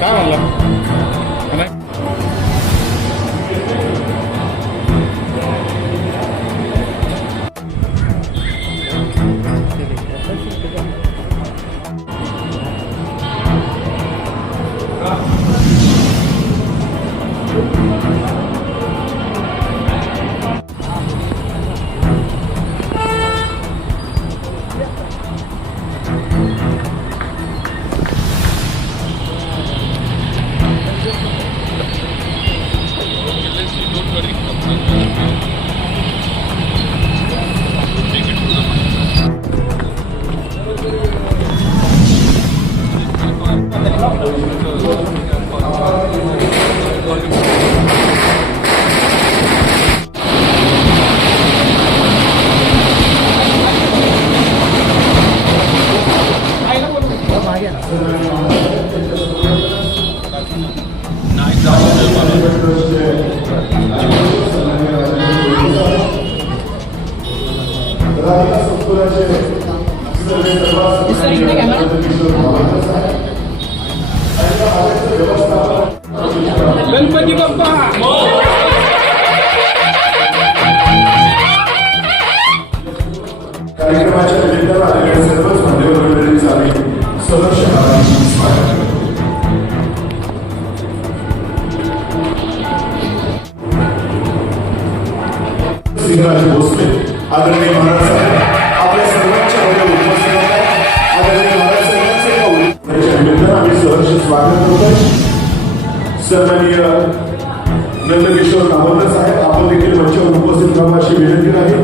काय म्हणला गणपती बाप्पा कार्यक्रमाच्या निमित्तानं आलेल्या सर्वच मान्यवर मंडळींचं आम्ही सहर्ष स्वागत करतो. सिंहराज भोसले आदरणीय महाराज आपल्या सर्वांच्या उपस्थित आदरणीय महाराज साहेबांच्या निमित्तानं आम्ही सहर्ष स्वागत करतोय. सन्माननीय नंदकिशोर नावंदर साहेब आपण देखील मंचावर उपस्थित राहावं अशी विनंती आहे.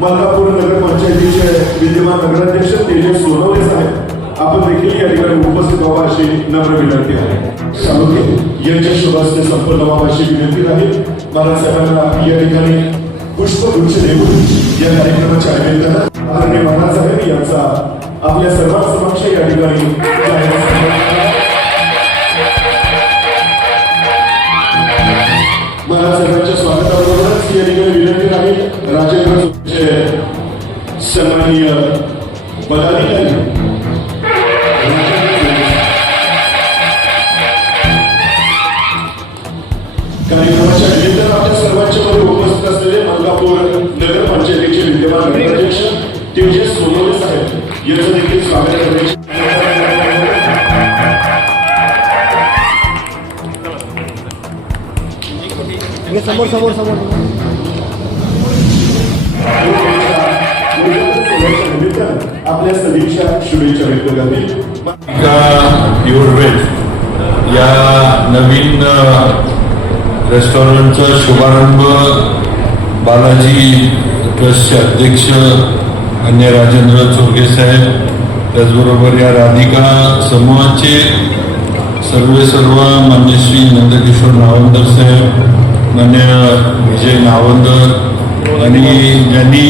मलकापूर नगर पंचायतीचे विद्यमान नगराध्यक्ष तेजस सोनवणे साहेब आपण देखील या ठिकाणी उपस्थित व्हावं अशी नम्र विनंती आहे. सालुके यांच्या शुभास्ते संपन्न व्हावं अशी विनंती आहे. महाराज साहेबांना या ठिकाणी पुष्पगुच्छ देऊन या कार्यक्रमाच्या निमित्तानं आदरणीय महाराज साहेब यांचा आपल्या सर्वांसमक्ष या ठिकाणी महाराज साहेबांच्या स्वागताबरोबरच या ठिकाणी विनंती आहे. राजेंद्र सन्माननीय पदाधिकारी कार्यक्रमाच्या निमित्तानं आपल्या सर्वांच्या मध्ये उपस्थित असलेले मलकापूर नगर पंचायतीचे विद्यमान नगराध्यक्ष तेजस सोनवणे साहेब यांचं देखील स्वागत करण्याची समोर समोर समोर आपल्या सदिच्छा शुभेच्छा व्यक्त करतील. प्युअर वेज या नवीन रेस्टॉरंटचा शुभारंभ बालाजी ट्रस्टचे अध्यक्ष अन्य राजेंद्र चोरगे साहेब त्याचबरोबर या राधिका समूहाचे सर्व मान्य श्री नंदकिशोर नावंदर साहेब मान्य विजय नावंदर आणि ज्यांनी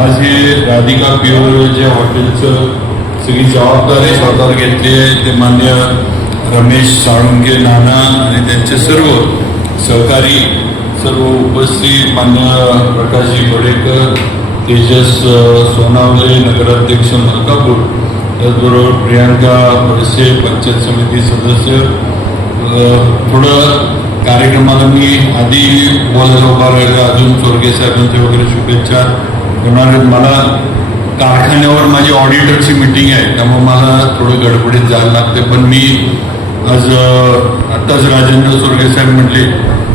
आज हे राधिका प्युअर वेज या हॉटेलचं सगळी जबाबदारी स्वतःवर घेतली आहे ते मान्य रमेश साळुंके नाना आणि त्यांचे सर्व सहकारी सर्व उपस्थित मान्य प्रकाशजी बडेकर तेजस सोनावले नगराध्यक्ष मलकापूर त्याचबरोबर प्रियांका वडसे पंचायत समिती सदस्य थोडं कार्यक्रमाला मी आधी बोलायला उभा राहिला अजून चोरगे साहेबांच्या वगैरे शुभेच्छा होणार आहेत. मला कारखान्यावर माझी ऑडिटरची मीटिंग आहे त्यामुळे मला थोडं गडबडीत जायला लागते पण मी आज आत्ताच राजेंद्र चोरगे साहेब म्हटले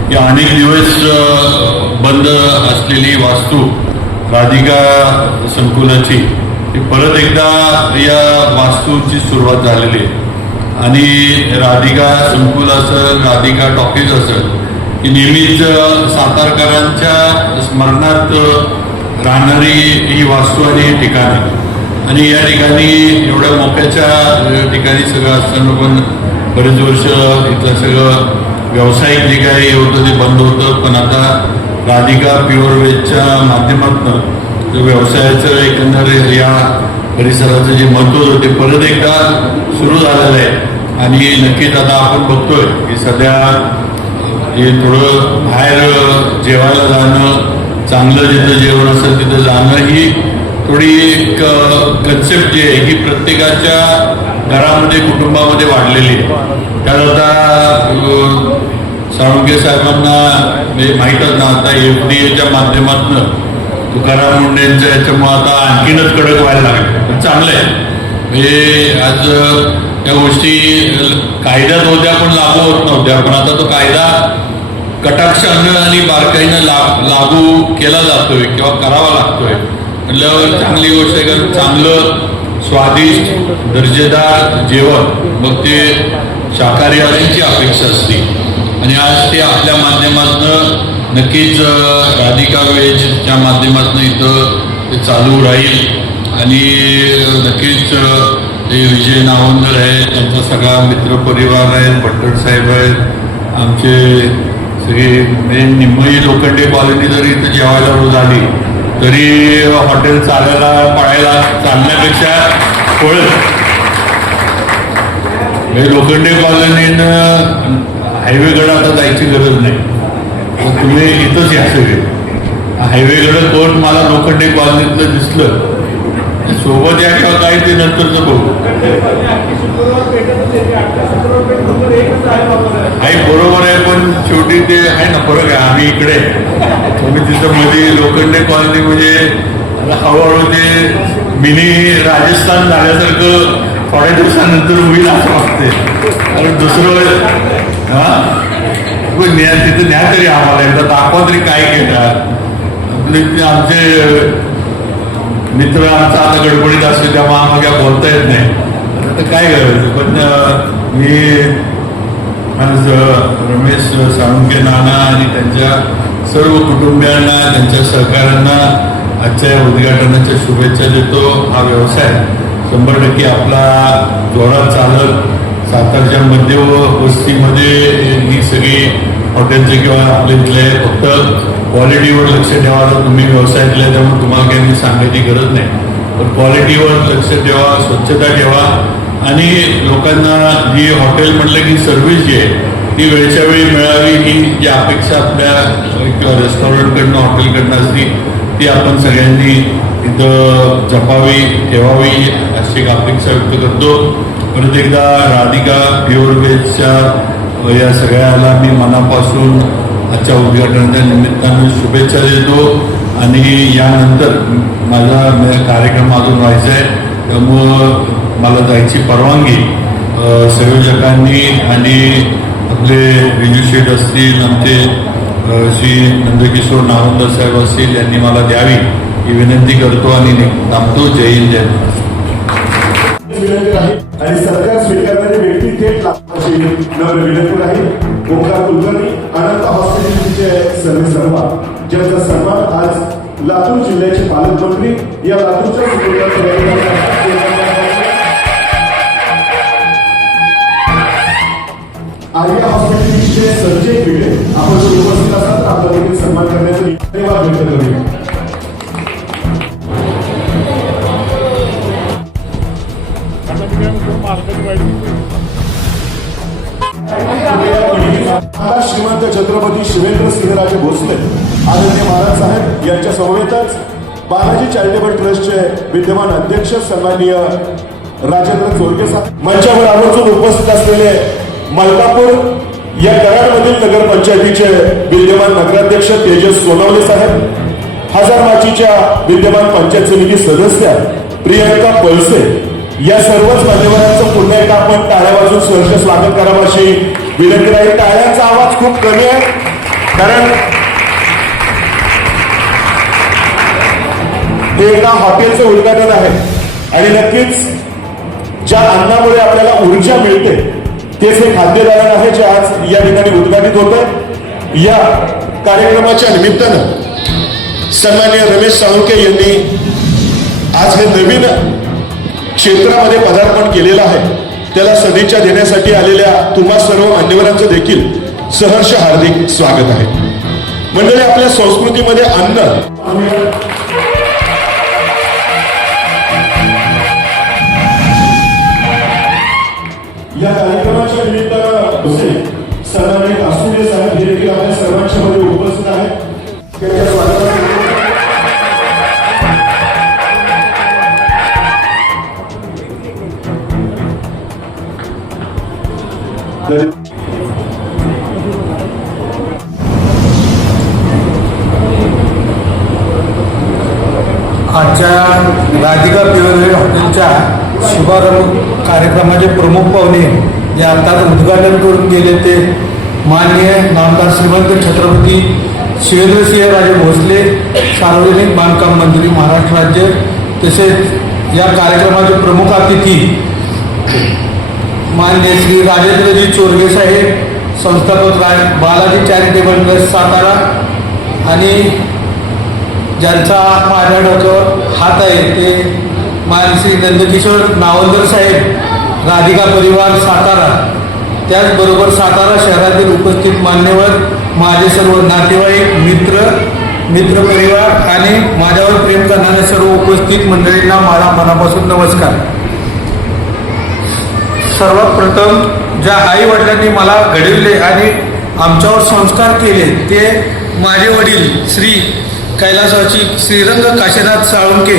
की अनेक दिवस बंद असलेली वास्तू राधिका संकुलाची परत एकदा या वास्तूची सुरुवात झालेली आहे आणि राधिका संकुल असेल राधिका टॉकीज असेल की नेहमीच सातारकरांच्या स्मरणात राहणारी ही वास्तू आणि हे ठिकाण आहे आणि या ठिकाणी एवढ्या मोक्याच्या ठिकाणी सगळं असताना पण बरेच वर्ष इथलं सगळं व्यावसायिक जे काही होतं ते बंद होतं पण आता राधिका प्युअर वेजच्या माध्यमातून व्यवसायाचं एकंदर या परिसराचं जे महत्त्व होतं ते परत एकदा सुरू झालेलं आहे आणि नक्कीच आता आपण बघतोय की सध्या हे थोडं बाहेर जेवायला जाणं, चांगलं जिथं जेवण असेल तिथं जाणं ही थोडी एक कन्सेप्ट जी आहे ही प्रत्येकाच्या घरामध्ये कुटुंबामध्ये वाढलेली आहे. त्यात आता साळुंखे साहेबांना माहीतच ना आता FDA माध्यमातून तुकाराम मुंडेंच्या याच्यामुळे आता आणखीनच कडक व्हायला लागले. पण चांगलं आहे म्हणजे आज त्या गोष्टी कायद्यात होत्या पण लागू होत नव्हत्या, पण आता तो कायदा कटाक्षानं आणि बारकाईनं लागू केला जातोय किंवा करावा लागतोय म्हटल्यावर चांगली गोष्ट आहे. कारण चांगलं स्वादिष्ट दर्जेदार जेवण मग ते शाकाहारी असण्याची अपेक्षा असते आणि आज ते आपल्या माध्यमातून नक्कीच राधिका वेजच्या माध्यमातून इथं ते चालू राहील आणि नक्कीच ते विजय नावंदर आहे, त्यांचा सगळा मित्रपरिवार आहे, भट्टर साहेब आहेत, आमचे सगळे म्हणजे निम्मई लोखंडे कॉलनी जरी इथं जेवायला रोज आली तरी हॉटेल चालायला पळायला चालण्यापेक्षा पळत हे लोखंडे कॉलनीनं हायवेकडे आता जायची गरज नाही. तर तुम्ही इथंच या सगळे हायवेकडे कोण मला लोखंडे कॉलनीतलं दिसलं सोबत या किंवा काही ते नंतरचं बघू आहे बरोबर आहे. पण शेवटी ते आहे ना फरक आहे. आम्ही इकडे तुम्ही तिथं मध्ये लोखंडे कॉलनी म्हणजे हळूहळू ते मिनी राजस्थान झाल्यासारखं थोड्या दिवसानंतर होईल असं वाटते. कारण दुसरं तिथं न्या तरी आम्हाला एकदा दाखवा तरी काय केलं. आमचे मित्र आमचा आता गडबडीत असतो त्यामुळे आम्हाला काय बोलता येत नाही. आता काय करायचं. पण मी आज रमेश साळुंखे नाना आणि त्यांच्या सर्व कुटुंबियांना त्यांच्या सहकाऱ्यांना आजच्या या उद्घाटनाच्या शुभेच्छा देतो. हा व्यवसाय 100% आपला जोरात चालत सातारच्या मध्य वस्तीमध्ये ही सगळी हॉटेलचे किंवा आपल्या इथले फक्त क्वालिटीवर लक्ष ठेवा. तुम्ही व्यवसायातले त्यामुळे तुम्हाला काही मी सांगायची गरज नाही, पण क्वालिटीवर लक्ष ठेवा, स्वच्छता ठेवा आणि लोकांना जी हॉटेल म्हटलं की सर्व्हिस जी आहे ती वेळच्या वेळी मिळावी ही जी अपेक्षा आपल्या किंवा रेस्टॉरंटकडनं हॉटेलकडनं असती ती आपण सगळ्यांनी इथं जपावी ठेवावी अशी एक अपेक्षा व्यक्त करतो. परत एकदा राधिका प्युअर वेजच्या या सगळ्याला मी मनापासून आजच्या उद्घाटनाच्या निमित्तानं शुभेच्छा देतो आणि यानंतर माझा कार्यक्रम अजून व्हायचा आहे त्यामुळं मला जायची परवानगी संयोजकांनी आणि आपले विजू शेठ असतील आमचे श्री नंदकिशोर नावंदर साहेब असतील यांनी मला द्यावी ही विनंती करतो आणि थांबतो. जय हिंद जय आणि सरकार स्वीकारणारी व्यक्ती थेट अशी नम्र विनंती राहील. ओंकार कुलकर्णी अनंत हॉस्पिटलचे सर्वेसर्वा ज्यांचा सन्मान आज लातूर जिल्ह्याचे पालकमंत्री या लातूरच्या आर्या हॉस्पिटलचे संजय भिडे आपण जर उपस्थित असाल तर आपला देखील सन्मान करण्याचा धन्यवाद व्यक्त करूया. श्रीमंत छत्रपती शिवेंद्र सिंहराजे भोसले आदरणीय महाराज साहेब यांच्या समवेतच बालाजी चॅरिटेबल ट्रस्टचे विद्यमान अध्यक्ष सन्माननीय राजेंद्र चोरगे साहेब मंचावर आवर्जून उपस्थित असलेले मलकापूर या कराडमधील नगरपंचायतीचे विद्यमान नगराध्यक्ष तेजस सोनवणे साहेब, हजारमाचीच्या विद्यमान पंचायत समिती सदस्य प्रियंका पळसे या सर्वच मान्यवरांचं पुन्हा एकदा आपण टाळ्या वाजून सहर्ष स्वागत करावं अशी विनंती राहील. टाळ्यांचा आवाज खूप कमी आहे कारण हे एका हॉटेलचं उद्घाटन आहे आणि नक्कीच ज्या अन्नामुळे आपल्याला ऊर्जा मिळते तेच हे खाद्यदान आहे जे आज या ठिकाणी उद्घाटित होतं. या कार्यक्रमाच्या निमित्तानं सन्माननीय रमेश साळुंखे यांनी आज हे नवीन क्षेत्रामध्ये पदार्पण केलेलं आहे त्याला सदिच्छा देण्यासाठी आलेल्या तुम्हा सर्व मान्यवरांचं देखील सहर्ष हार्दिक स्वागत आहे. मंडळी, आपल्या संस्कृतीमध्ये अन्न या कार्यक्रमात आजच्या राधिका प्युअरवेल हॉटेलच्या शुभारंभ कार्यक्रमाचे प्रमुख पाहुणे जे आत्ताच उद्घाटन करून गेले ते माननीय नामदार श्रीमंत छत्रपती शिवेंद्रसिंह राजे भोसले सार्वजनिक बांधकाम मंत्री महाराष्ट्र राज्य, तसेच या कार्यक्रमाचे प्रमुख अतिथी माननीय श्री राजेंद्रजी चोरगे साहेब, संस्थापक बालाजी चॅरिटेबल ट्रस्ट सातारा, आणि ज्यांचा माझ्या डोक्यावर हात आहे ते माननीय श्री नंदकिशोर नावंदर साहेब, राधिका परिवार सातारा, त्याचबरोबर सातारा शहरातील उपस्थित मान्यवर, माझे सर्व नातेवाईक, मित्र परिवार आणि माझ्यावर प्रेम करणाऱ्या सर्व उपस्थित मंडळींना माझा मनापासून नमस्कार. सर्वात प्रथम ज्या आई वडिलांनी मला घडविले आणि आमच्यावर संस्कार केले ते माझे वडील श्री कैलासवासी श्रीरंग काशीनाथ साळुंके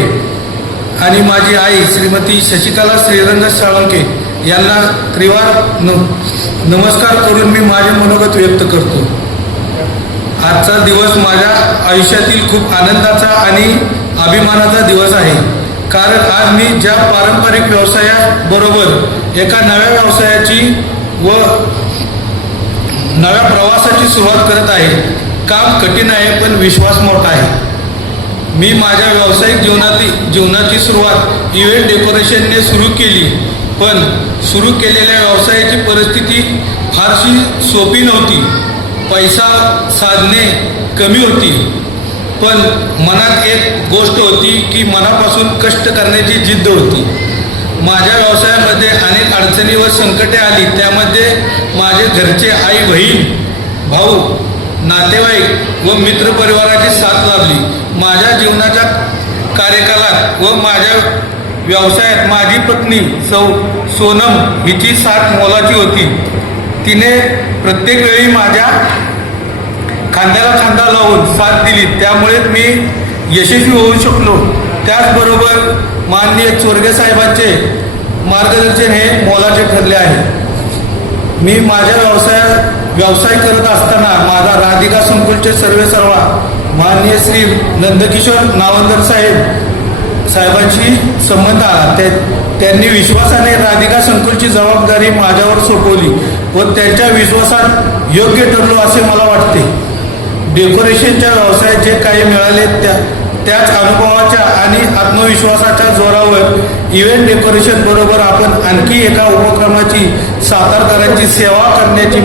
आणि माझी आई श्रीमती शशिकला श्रीरंग साळुंके यांना त्रिवार नमस्कार करून मी माझे मनोगत व्यक्त करतो. आजचा दिवस माझ्या आयुष्यातील खूप आनंदाचा आणि अभिमानाचा दिवस आहे, कारण आज मी ज्या पारंपरिक व्यवसायाबरोबर एका नव्या व्यवसायाची व नव्या प्रवासाची सुरुवात करत आहे. काम कठीण आहे पण विश्वास मोठा आहे. मी माझ्या व्यावसायिक जीवनाची सुरुवात इव्हेंट डेकोरेशनने सुरू केली, पण सुरू केलेल्या व्यवसायाची परिस्थिती फारशी सोपी नव्हती. पैसा साधने कमी होती, पण मनात एक गोष्ट होती की मनापासून कष्ट करण्याची जिद्द होती. माझ्या व्यवसायामध्ये अनेक अडचणी व संकटे आली, त्यामध्ये माझे घरचे, आई, बहीण, भाऊ, नातेवाईक व मित्रपरिवाराची साथ लाभली. माझ्या जीवनाच्या कार्यकालात व माझ्या व्यवसायात माझी पत्नी सोनम हिची साथ मोलाची होती. तिने प्रत्येक वेळी माझ्या खांद्याला खांदा लावून साथ दिली, त्यामुळे मी यशस्वी होऊ शकलो. त्याचबरोबर माननीय चोरगे साहेबांचे मार्गदर्शन हे मोलाचे ठरले आहे. मी माझ्या व्यवसाय करत असताना माझा राधिका संकुलचे सर्वेसर्वा माननीय श्री नंदकिशोर नावंदर साहेबांशी संबंध आला. त्यांनी विश्वासाने राधिका संकुलची जबाबदारी माझ्यावर सोपवली व त्यांच्या विश्वासात योग्य ठरलो असे मला वाटते. डेकोरेशनच्या व्यवसायात जे काही मिळाले त्याच अनुभवाच्या आणि आत्मविश्वासाच्या जोरावर इव्हेंट डेकोरेशन बरोबर आपण आणखी एका उपक्रमाची सातारकरांची सेवा करण्याची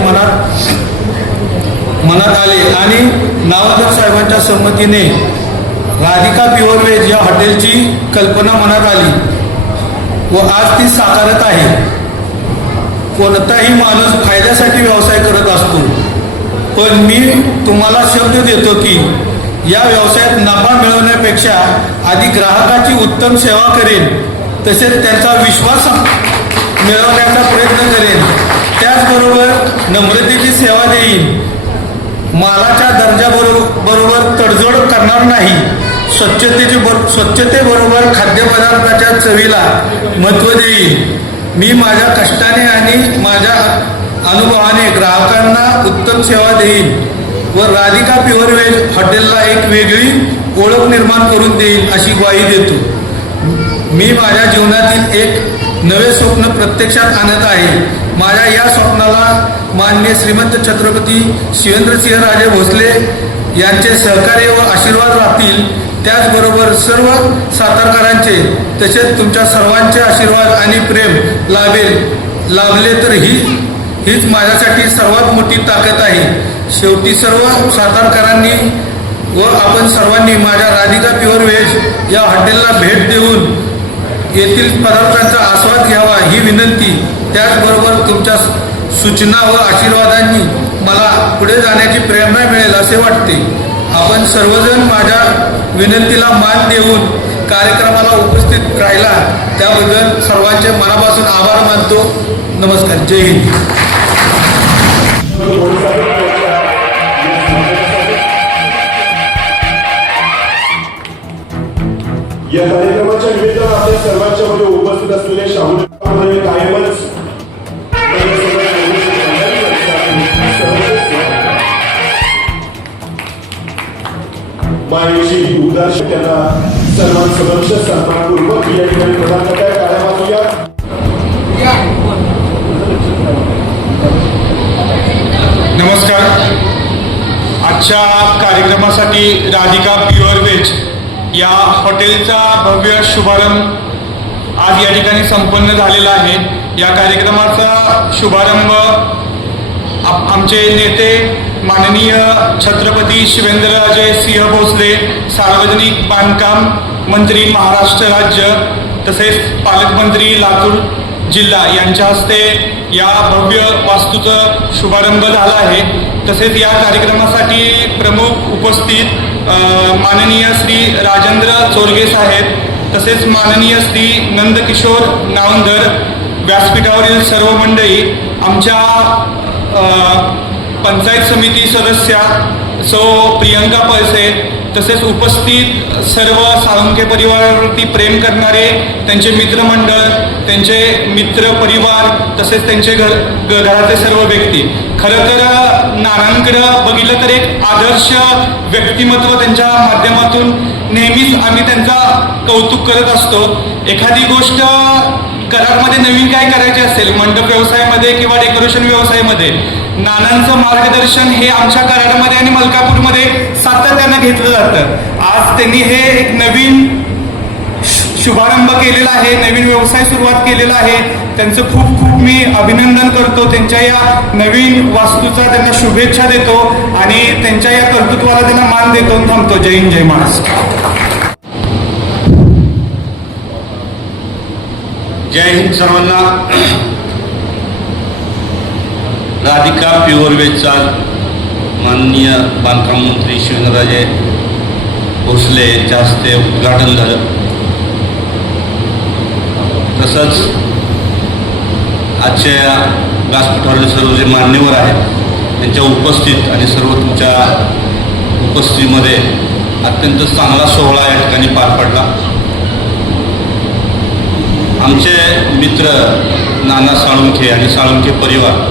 मनात आले आणि नावंदर साहेबांच्या संमतीने राधिका प्युअर वेज या हॉटेलची कल्पना मनात आली व आज ती साकारत आहे. कोणताही माणूस फायद्यासाठी व्यवसाय करत असतो, पण मी तुम्हाला शब्द देतो की या व्यवसायात नफा मिळवण्यापेक्षा आधी ग्राहकाची उत्तम सेवा करेन, तसेच त्यांचा विश्वास मिळवण्याचा प्रयत्न करेन. त्याचबरोबर नम्रतेची सेवा देईन. मालाच्या दर्जाबरोबर तडजोड करणार नाही. स्वच्छतेबरोबर खाद्यपदार्थाच्या चवीला महत्त्व देईन. मी माझ्या कष्टाने आणि माझ्या अनुभवाने ग्राहकांना उत्तम सेवा देईन व राधिका प्युअर वेज हॉटेलला एक वेगळी ओळख निर्माण करून देईन अशी ग्वाही देतो. मी माझ्या जीवनातील एक नवे स्वप्न प्रत्यक्षात आणत आहे. माझ्या या स्वप्नाला माननीय श्रीमंत छत्रपती शिवेंद्रसिंह राजे भोसले यांचे सहकार्य व आशीर्वाद राहतील. त्याचबरोबर सर्व सातारकरांचे तसेच तुमच्या सर्वांचे आशीर्वाद आणि प्रेम लाभले तर हीच माझ्यासाठी सर्वात मोठी ताकद आहे. शेवटी सर्व सातारकरांनी व आपण सर्वांनी माझ्या राधिका प्युअर वेज या हॉटेलला भेट देऊन येथील पदार्थांचा आस्वाद घ्यावा ही विनंती. त्याचबरोबर तुमच्या सूचना व आशीर्वादांनी मला पुढे जाण्याची प्रेरणा मिळेल असे वाटते. आपण सर्वजण माझ्या विनंतीला मान देऊन कार्यक्रमाला उपस्थित राहिला त्याबद्दल सर्वांचे मनापासून आभार मानतो. नमस्कार. जय हिंद. या कार्यक्रमाच्या निमित्तानं आपल्या सर्वांच्या मध्ये उपस्थित असलेले शाहू कायमच मायेशी उद्गार त्यांना सन्मान समक्ष सन्मानपूर्वक या ठिकाणी प्रदान करताय. टाळ्या वाजूया. नमस्कार. आजच्या कार्यक्रमासाठी राधिका प्युअर व्हेज या हॉटेलचा भव्य शुभारंभ आज या ठिकाणी संपन्न झालेला आहे. या कार्यक्रमाचा शुभारंभ आमचे नेते माननीय छत्रपती शिवेंद्रराजे सिंह भोसले, सार्वजनिक बांधकाम मंत्री महाराष्ट्र राज्य, तसेच पालकमंत्री लातूर जिल्हा यांच्या हस्ते या भव्य वास्तूचा शुभारंभ झाला आहे. तसेच या कार्यक्रमासाठी प्रमुख उपस्थित माननीय श्री राजेंद्र चोरगे साहेब, तसेच माननीय श्री नंदकिशोर नावंदर, व्यासपीठावरील सर्व मंडळी, आमच्या पंचायत समिती सदस्या सौ प्रियंका पळसे, तसेच उपस्थित सर्व साळुंखे परिवारावरती प्रेम करणारे त्यांचे मित्रमंडळ, त्यांचे मित्र परिवार, तसेच त्यांचे घराचे सर्व व्यक्ती. खरं तर नानांकडं बघितलं तर एक आदर्श व्यक्तिमत्व त्यांच्या माध्यमातून नेहमीच आम्ही त्यांचा कौतुक करत असतो. एखादी गोष्ट कराडमध्ये नवीन काय करायचे असेल, मंडप व्यवसायामध्ये किंवा डेकोरेशन व्यवसायामध्ये, नानांचं मार्गदर्शन हे आमच्या कराडमध्ये आणि मलकापूरमध्ये सातत्यानं घेतलं जातं. आज त्यांनी हे एक नवीन शुभारंभ केलेला आहे, नवीन व्यवसाय सुरुवात केलेला आहे. त्यांचं खूप खूप मी अभिनंदन करतो. त्यांच्या या नवीन वास्तूचा त्यांना शुभेच्छा देतो आणि त्यांच्या या कर्तृत्वाला त्यांना मान देतो. थांबतो. जय हिंद, जय महाराष्ट्र. जय हिंद सर्वांना. राधिका प्युअर व्हेजचा माननीय बांधकाम मंत्री शिवेंद्रराजे भोसले यांच्या हस्ते उद्घाटन झालं. तसंच आजच्या व्यासपीठावरील सर्व जे मान्यवर आहेत त्यांच्या उपस्थित आणि सर्व तुमच्या उपस्थितीमध्ये अत्यंत चांगला सोहळा या ठिकाणी पार पडला. आमचे मित्र नाना साळुंखे आणि साळुंखे परिवार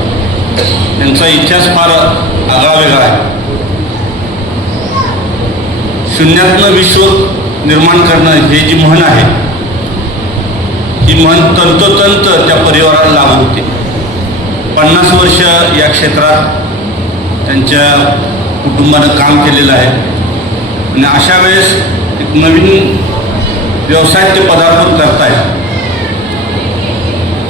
यांचा इतिहास फार आगळावेगळा आहे. शून्यातनं विश्व निर्माण करणं ही जी म्हण आहे, ही म्हण तंतोतंत त्या परिवाराला लागू होती. 50 वर्ष या क्षेत्रात त्यांच्या कुटुंबानं काम केलेलं आहे आणि अशा वेळेस एक नवीन व्यवसायात ते पदार्पण करत आहेत.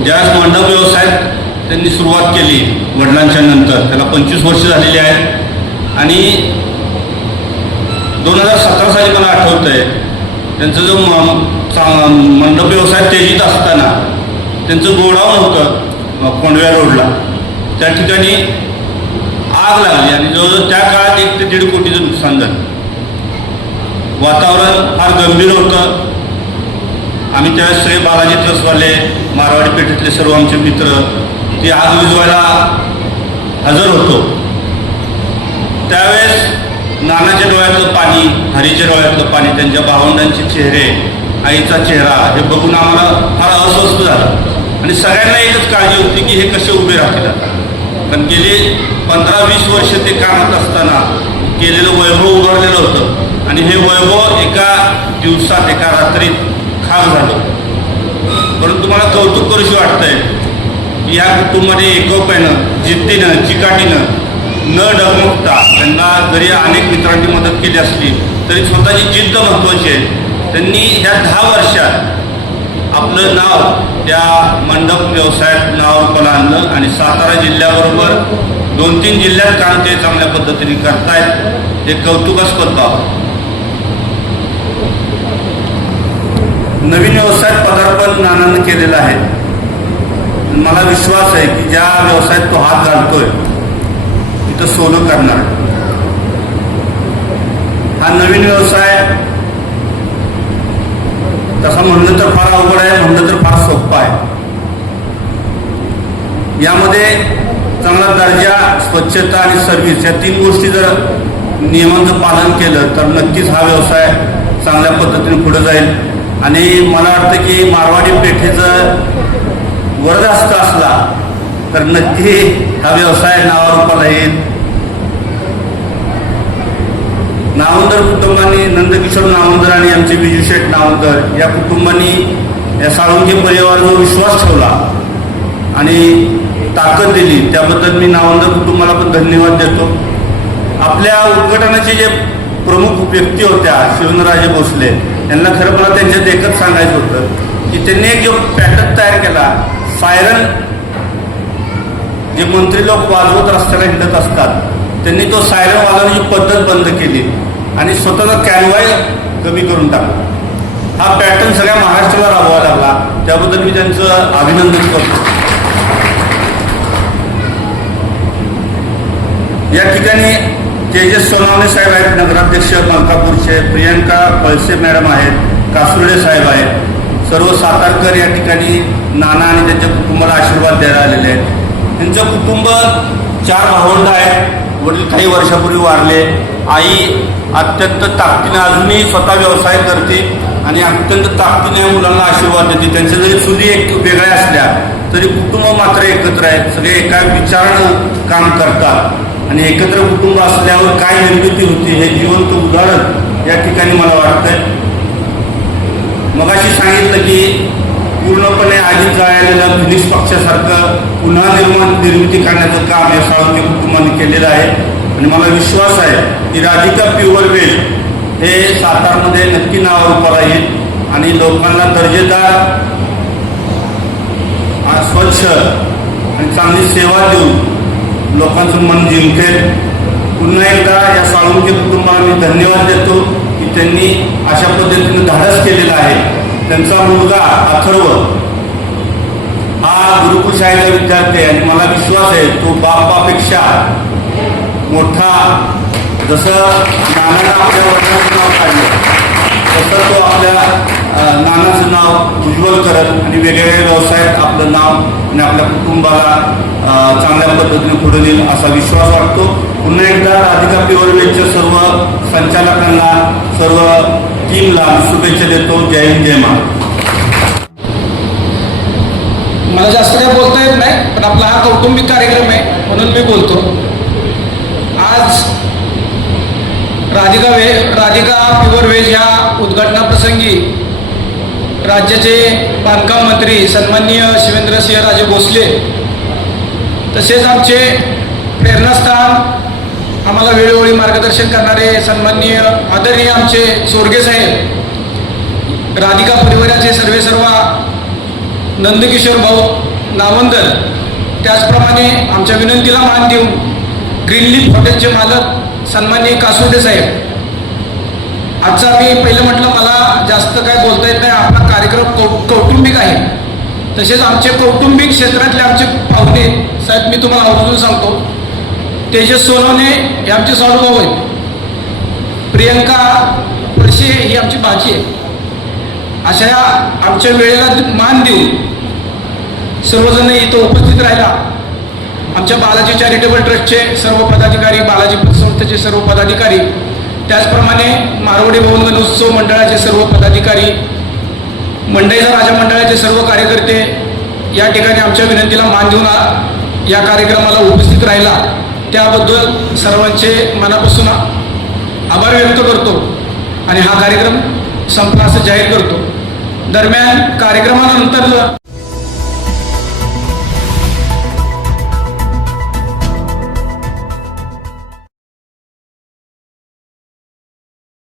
ज्यावेळेस मंडप व्यवसायात त्यांनी सुरुवात केली वडिलांच्या नंतर, त्याला 25 वर्ष झालेली आहेत आणि 2017 साली मला आठवतं आहे त्यांचं जो मंडप व्यवसाय तेजीत असताना त्यांचं गोडाऊन होतं कोंडव्या रोडला, त्या ठिकाणी आग लागली आणि जवळजवळ त्या काळात 1 ते 1.5 कोटीचं नुकसान झालं. वातावरण फार गंभीर होतं. आम्ही त्यावेळेस सगळे बालाजी ट्रस्टवाले, मारवाडी पेठेतले सर्व आमचे मित्र ती आग विझवायला हजर होतो. त्यावेळेस नानाच्या डोळ्यातलं पाणी, हरीच्या डोळ्यातलं पाणी, त्यांच्या भावंडांचे चेहरे, आईचा चेहरा हे बघून आम्हाला फार अस्वस्थ झालं आणि सगळ्यांना एकच काळजी होती की हे कसे उभे राहतील आता. कारण गेली 15-20 वर्ष ते कामात असताना केलेलं वैभव उभारलेलं होतं आणि हे वैभव एका दिवसात, एका रात्रीत खाक झालं. परंतु मला कौतुक करूशी वाटतंय की या कुटुंबाने एकोप्यानं, जिद्दीनं, चिकाटीनं न डगमगता, त्यांना जरी अनेक मित्रांनी मदत केली असली तरी स्वतःची जिद्द महत्त्वाची आहे. त्यांनी ह्या 10 वर्षात आपलं नाव त्या मंडप व्यवसायात नावारूपाला आणलं आणि सातारा जिल्ह्याबरोबर 2-3 जिल्ह्यात काम ते चांगल्या पद्धतीने करतायत. हे कौतुकास्पद बाब. नवीन व्यवसायात पदार्पण नानांनी केलेलं आहे. मला विश्वास आहे की ज्या व्यवसायात तो हात घालतोय तिथं सोनं करणार. हा नवीन व्यवसाय तसं म्हणलं तर फार अवघड आहे, म्हणलं तर फार सोपं आहे. यामध्ये चांगला दर्जा, स्वच्छता आणि सर्व्हिस या 3 गोष्टी जर नियमांचं पालन केलं तर नक्कीच हा व्यवसाय चांगल्या पद्धतीने पुढे जाईल. आणि मला वाटतं की मारवाडी पेठेचं वरदहस्त असला तर नक्की हा व्यवसाय नावारूपाला येईल. नावंदर कुटुंबांनी, नंदकिशोर नावंदर आणि आमचे बिजू शेठ नावंदर या कुटुंबांनी या साळुंखे परिवारावर विश्वास ठेवला आणि ताकद दिली, त्याबद्दल मी नावंदर कुटुंबाला पण धन्यवाद देतो. आपल्या उद्घाटनाचे जे प्रमुख व्यक्ती होत्या शिवराजे भोसले यांना खरं मला त्यांच्यात एकच सांगायचं होतं की त्यांनी एक जो पॅटर्न तयार केला, सायरन जे मंत्री लोक वाजवत रस्त्याला हिंडत असतात, त्यांनी तो सायरन वाजवण्याची पद्धत बंद केली आणि स्वतःचा कॅनवाय कमी करून टाकला. हा पॅटर्न सगळ्या महाराष्ट्राला राबवावा लागला, त्याबद्दल मी त्यांचं अभिनंदन करतो. या ठिकाणी तेजस सोनावणे साहेब आहेत, नगराध्यक्ष मलकापूरचे, प्रियंका पळसे मॅडम आहेत, कासुर्डे साहेब आहेत, सर्व सातारकर या ठिकाणी नाना आणि त्यांच्या कुटुंबाला आशीर्वाद द्यायला आलेले आहेत. त्यांचं कुटुंब 4 भावंड आहेत. वडील काही वर्षापूर्वी वारले. आई अत्यंत ताकदीने अजूनही स्वतः व्यवसाय करते आणि अत्यंत ताकदीने मुलांना आशीर्वाद देते. त्यांच्या जरी चुली एक वेगळ्या असल्या तरी कुटुंब मात्र एकत्र आहे. सगळे एका विचारानं काम करतात आणि एकत्र कुटुंब असल्यावर काय निर्मिती होती हे जिवंत उदाहरण या ठिकाणी मला वाटतंय. मगाशी सांगितलं की पूर्णपणे आगीत जाळलेलं फिनिक्स पक्षासारखं पुन्हा निर्मिती करण्याचं काम या साळुंखे कुटुंबाने केलेलं आहे आणि मला विश्वास आहे की राधिका प्युअर वेज हे सातारमध्ये नक्की नावारूपाला येईल आणि लोकांना दर्जेदार स्वच्छ आणि चांगली सेवा देऊन लोकांचं मन जिंकेल. पुन्हा एकदा या साळुंखे कुटुंबाला मी धन्यवाद देतो की त्यांनी अशा पद्धतीने धाडस केलेलं आहे. त्यांचा मुलगा अथर्व हा गुरुकुल शाळेचा विद्यार्थी आहे आणि मला विश्वास आहे तो बापापेक्षा मोठा. जसं नानानं आपल्या वडिलांचं नाव काढलं तसं तो आपल्या नानाचं नाव उज्ज्वल करत आणि वेगवेगळ्या व्यवसायात आपलं नाव आणि आपल्या कुटुंबाला चांगल्या पद्धतीने पुढे नेईल असा विश्वास वाटतो. पुन्हा एकदा राधिका प्युअर वेजच्या सर्व संचालकांना, सर्व टीमला शुभेच्छा देतो. जय हिंद, जय महाराष्ट्र. मला जास्त काय बोलता येत नाही, पण आपला हा कौटुंबिक कार्यक्रम आहे म्हणून मी बोलतो. आज राधिका प्युअर वेज ह्या उद्घाटनाप्रसंगी राज्याचे बांधकाम मंत्री सन्माननीय शिवेंद्रसिंहराजे भोसले, तसेच आमचे प्रेरणास्थान, आम्हाला वेळोवेळी मार्गदर्शन करणारे सन्माननीय आदरणीय आमचे चोरगे साहेब, राधिका परिवाराचे सर्व नंदकिशोर भाऊ नावंदर, त्याचप्रमाणे आमच्या विनंतीला मान देऊन ग्रीनलीफ हॉटेलचे मालक सन्माननीय कासुर्डे साहेब. आजचा मी पहिलं म्हटलं मला जास्त काय बोलता येत नाही, आपला कार्यक्रम कौटुंबिक आहे. तसेच आमचे कौटुंबिक क्षेत्रातले आमचे पाहुणे साहेब मी तुम्हाला आवर्जून सांगतो, तेजस सोनवणे हे आमचे साडूभाऊ आहेत, प्रियंका पळसे ही आमची भाची आहे. अशा आमच्या वेळेला मान देऊन सर्वजण इथं उपस्थित राहिला. आमच्या बालाजी चॅरिटेबल ट्रस्टचे सर्व पदाधिकारी, बालाजी पतसंस्थेचे सर्व पदाधिकारी, त्याचप्रमाणे मारवाडी भवन उत्सव मंडळाचे सर्व पदाधिकारी, मंडईचा राजा मंडळाचे सर्व कार्यकर्ते या ठिकाणी आमच्या विनंतीला मान देऊन या कार्यक्रमाला उपस्थित राहिला, त्याबद्दल सर्वांचे मनापासून आभार व्यक्त करतो आणि हा कार्यक्रम संपला असं जाहीर करतो. दरम्यान कार्यक्रमानंतर